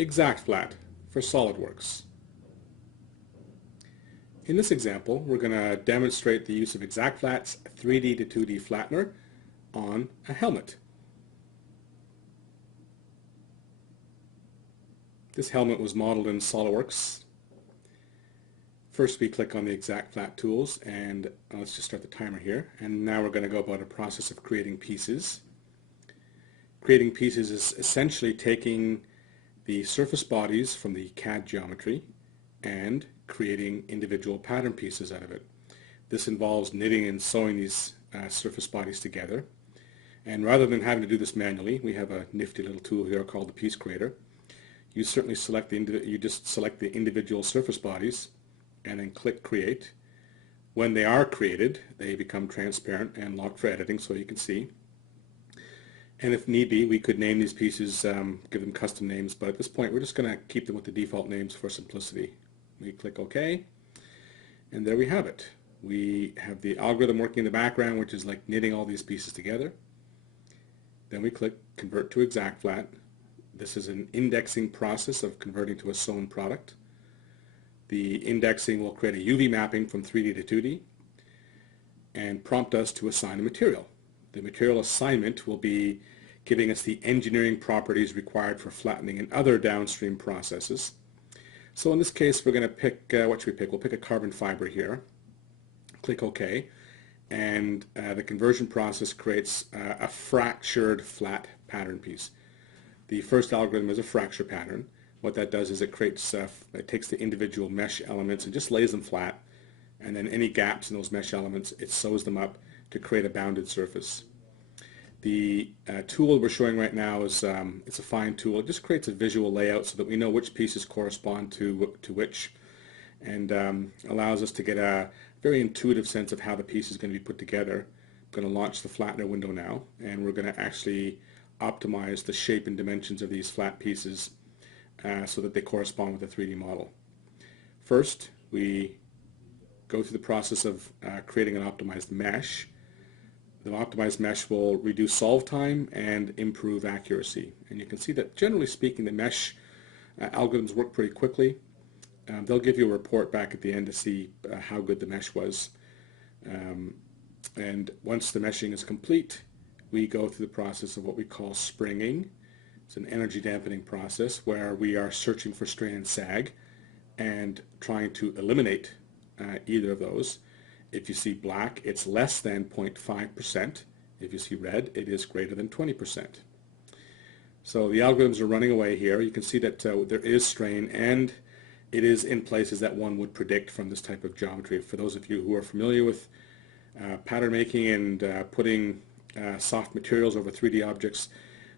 Exact Flat for SolidWorks. In this example, we're going to demonstrate the use of Exact Flat's 3D to 2D flattener on a helmet. This helmet was modeled in SolidWorks. First we click on the Exact Flat tools, and let's just start the timer here. And now we're going to go about a process of creating pieces. Creating pieces is essentially taking the surface bodies from the CAD geometry and creating individual pattern pieces out of it. This involves knitting and sewing these surface bodies together. And rather than having to do this manually, we have a nifty little tool here called the Piece Creator. You certainly just select the individual surface bodies and then click Create. When they are created, they become transparent and locked for editing so you can see. And if need be, we could name these pieces, give them custom names, but at this point we're just going to keep them with the default names for simplicity. We click OK, and there we have it. We have the algorithm working in the background, which is like knitting all these pieces together. Then we click Convert to Exact Flat. This is an indexing process of converting to a sewn product. The indexing will create a UV mapping from 3D to 2D and prompt us to assign a material. The material assignment will be giving us the engineering properties required for flattening and other downstream processes. So in this case we're going to pick, what should we pick? We'll pick a carbon fiber here. Click OK, and the conversion process creates a fractured flat pattern piece. The first algorithm is a fracture pattern. What that does is it creates, it takes the individual mesh elements and just lays them flat, and then any gaps in those mesh elements, it sews them up to create a bounded surface. The tool we're showing right now is it's a fine tool. It just creates a visual layout so that we know which pieces correspond to which, and allows us to get a very intuitive sense of how the piece is going to be put together. I'm going to launch the flattener window now, and we're going to actually optimize the shape and dimensions of these flat pieces so that they correspond with the 3D model. First, we go through the process of creating an optimized mesh. The optimized mesh will reduce solve time and improve accuracy. And you can see that generally speaking the mesh algorithms work pretty quickly. They'll give you a report back at the end to see how good the mesh was. And once the meshing is complete, we go through the process of what we call springing. It's an energy dampening process where we are searching for strain and sag and trying to eliminate either of those. If you see black, it's less than 0.5%. If you see red, it is greater than 20%. So the algorithms are running away here. You can see that there is strain, and it is in places that one would predict from this type of geometry. For those of you who are familiar with pattern making and putting soft materials over 3D objects,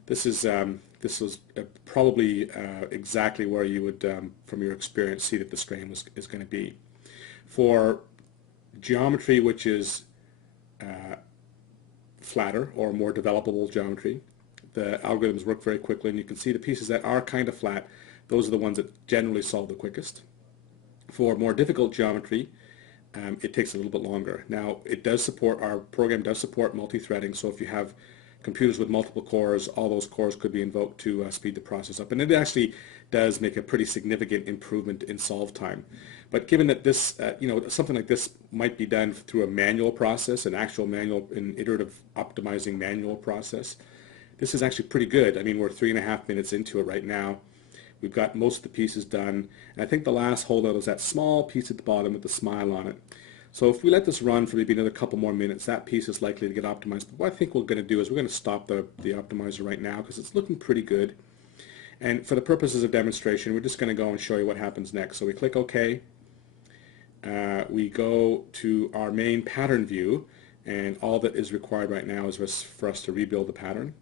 this is probably exactly where you would, from your experience, see that the strain is going to be. For geometry which is flatter or more developable geometry, the algorithms work very quickly, and you can see the pieces that are kind of flat, those are the ones that generally solve the quickest. For more difficult geometry, it takes a little bit longer. Now, our program does support multi-threading, so if you have computers with multiple cores, all those cores could be invoked to speed the process up. And it actually does make a pretty significant improvement in solve time. But given that this, something like this might be done through a manual process, an actual manual, an iterative optimizing manual process, this is actually pretty good. I mean, we're 3.5 minutes into it right now. We've got most of the pieces done. And I think the last holdout is that small piece at the bottom with the smile on it. So if we let this run for maybe another couple more minutes, that piece is likely to get optimized. But what I think we're going to do is we're going to stop the optimizer right now because it's looking pretty good. And for the purposes of demonstration, we're just going to go and show you what happens next. So we click OK. We go to our main pattern view, and all that is required right now is for us to rebuild the pattern.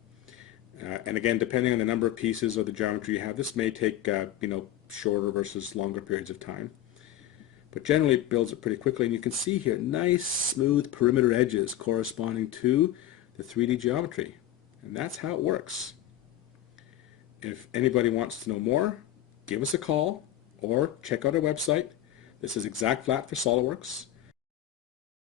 And again, depending on the number of pieces or the geometry you have, this may take shorter versus longer periods of time. But generally it builds it pretty quickly, and you can see here nice smooth perimeter edges corresponding to the 3D geometry. And that's how it works. If anybody wants to know more, give us a call or check out our website. This is Exact Flat for SolidWorks.